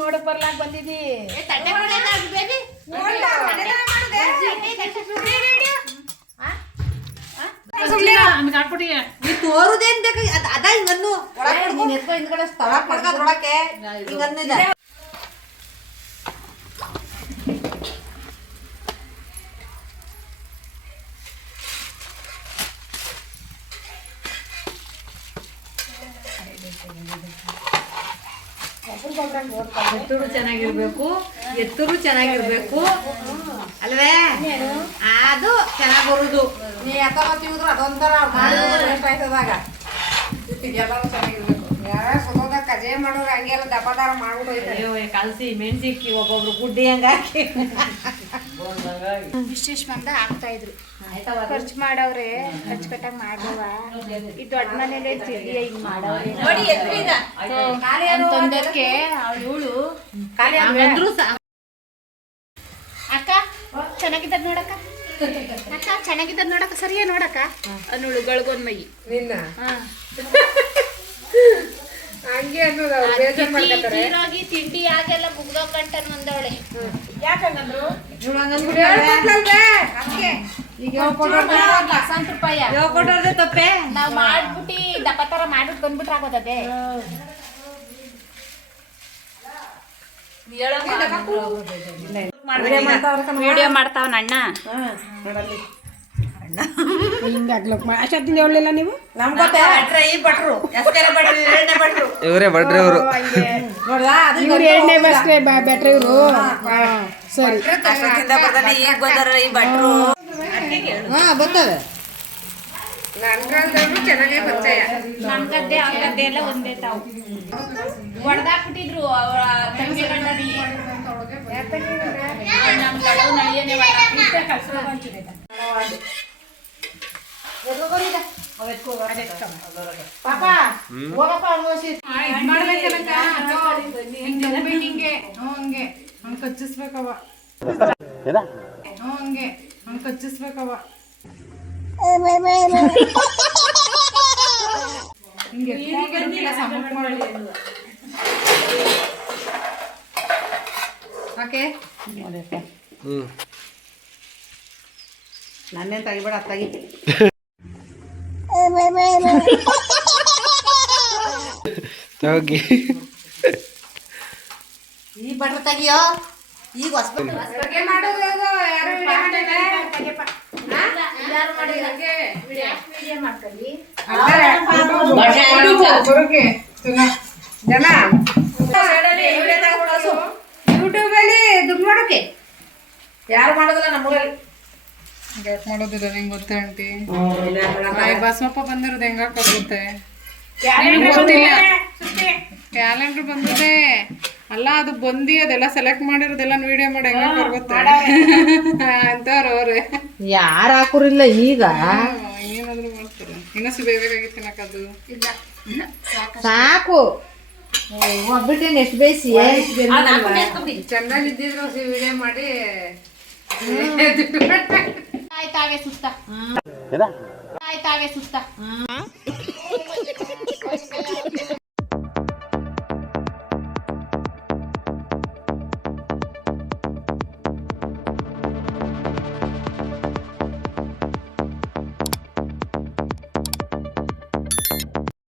ನೋಡಕ್ ಬರ್ಲಾಕ್ ಬಂದಿದ್ದಿ ತೋರುದೇನ್ ಬೇಕು ಅದ ಹಿಂಗನ್ನು ನೀನ್ ಎತ್ಕೊ ಹಿಂದ್ಗಡೆ ಸ್ಥಳ ಪಡ್ಕೊಳಕ್ಕೆ ಹಿಂಗನ್ನಿದೆ. ಎತ್ತರು ಚೆನ್ನಾಗಿರ್ಬೇಕು, ಎತ್ತರು ಚೆನ್ನಾಗಿರ್ಬೇಕು ಅಲ್ವೇ? ಅದು ಚೆನ್ನಾಗ್ ಬರುದು. ನೀ ಎತ್ತವತ್ತಿದ್ರು ಅದೊಂಥರ ವೇಸ್ಟ್ ಆಯ್ತದಾಗ. ಎಲ್ಲರೂ ಚೆನ್ನಾಗಿರ್ಬೇಕು. ಯಾರ ಸ್ವತಃ ಕಜೆ ಮಾಡೋರು ಹಂಗೆಲ್ಲ ದಪ್ಪದಾರ ಮಾಡ್ಬಿಟ್ಟು ಹೋಯ್ತಾರೆ. ಕಲ್ಸಿ ಮೆಣಸಿಕ್ಕಿ ಒಬ್ಬೊಬ್ರು ಗುಡ್ಡಿ ಹಂಗ ಹಾಕಿ ವಿಶೇಷ ಮಂದ ಆಗ್ತಾ ಇದ್ರು. ಖರ್ಚು ಮಾಡವ್ರೆ, ಅಚ್ಚುಕಟ್ಟಾಗಿ ಮಾಡ್ದವ. ಈ ದೊಡ್ಡ ಮನೇಲಿ ತಿರ್ಲಿಯ ಹಿಂಗ್ ಮಾಡವ್ರೆ ಅಂತಂದಕ್ಕೆ ಇವಳು ಅಕ್ಕ ಚೆನ್ನಾಗಿದ್ದ ನೋಡಕ್ಕ, ಅಕ್ಕ ಚೆನ್ನಾಗಿದ್ದ ನೋಡಕ್ಕ, ಸರಿಯಾ ನೋಡಕ್ಕ ಅನ್ನೋಳು ಗಳಿಗೊಂದ್ ಮೈ ನಿನ್ನ ಹಂಗೆ ಅನ್ನೋದು ತಿಂಡಿ ಆಗೆಲ್ಲ ಮುಗ್ದೋಗಂಟ ಅಂದವಳೆ. ಯಾಕಂದ್ರು ತಪ್ಪೆ ನಾವ್ ಮಾಡ್ಬಿಟ್ಟು ದಪ್ಪ ತರ ಮಾಡ್ಬಿಟ್ಟು ಬಂದ್ಬಿಟ್ರೆ ಆಗೋದದೆ. ವಿಡಿಯೋ ಮಾಡ್ತಾವನ ಅಣ್ಣ. ಅಷ್ಟೊತ್ತಿಂದ ಹೇಳಲಿಲ್ಲ ನೀವು? ಇವರೇ ಭಟ್ರು ಇವರು. ಇವ್ರು ಎರಡನೇ ಬಸ್ಗೆ ಬೆಟ್ರೆ ಇವರು. ಸರಿ ಬರ್ತವೆ. ನಮ್ ಗದ್ದೆ ಅವ್ರ ಗದ್ದೆ ಎಲ್ಲ ಒಂದೇ ತಾವು ಹೊಡೆದಾಕ್ಬಿಟ್ಟಿದ್ರು ಅವ್ರ ತಂಗಿ ಗಂಡನಿ. ನಮ್ ಗಡವು ನಳಿಯನೆ ಪಾಪ ಹೋಗಪ್ಪ ಕಚ್ಚಿಸ್ಬೇಕವ, ಹಂಗೆ ಕಚ್ಚಿಸ್ಬೇಕವ. ನನ್ನೇನ್ ತೆಗಿಬೇಡ ತೆಗಿ. ಈ ಬಟ್ರ ತೆಗಿಯೋ. ಈಗ ಹೊಸಬಗೆ ಮಾಡೋದು ಜನ ಯೂಟ್ಯೂಬ್ ಅಲ್ಲಿ ದುಡ್ಡು ಮಾಡೋಕೆ ಯಾರು ಮಾಡೋದಿಲ್ಲ ನಮ್ಮೂರಲ್ಲಿ. ಮಾಡೋದಿಲ್ಲ ನಿಂಗೆ ಗೊತ್ತೇ ಆಂಟಿ. ಬಸವಪ್ಪ ಬಂದಿರೋದು ಹೆಂಗಾಕ ಗೊತ್ತೆ? ಕ್ಯಾಲೆಂಡರ್ ಬಂದಿದೆ ಅಲ್ಲ, ಅದು ಬಂದಿ ಅದೆಲ್ಲ ಸೆಲೆಕ್ಟ್ ಮಾಡಿರೋದೆಲ್ಲ ವಿಡಿಯೋ ಮಾಡಿ ಹೆಂಗಾಕ ಗೊತ್ತೆ ಅಂತವ್ರು ಅವ್ರೆ. ಯಾರು ಹಾಕೋರಿಲ್ಲ ಈಗ. ಏನಾದ್ರು ಮಾಡ್ತಾರೆ. ಇನ್ನಷ್ಟು ಬೇಯ್ಬೇಕಾಗಿತ್ತು ತಿನ್ನಕದು. ಸಾಕು ಒಬ್ಬಿಟ್ಟೇನು ಎಷ್ಟು ಬೇಯಿಸಿ ಚೆನ್ನಾಗಿದ್ದಿದ್ರು ವಿಡಿಯೋ ಮಾಡಿ ಆಯ್ತಾವೆ ಸುಸ್ತ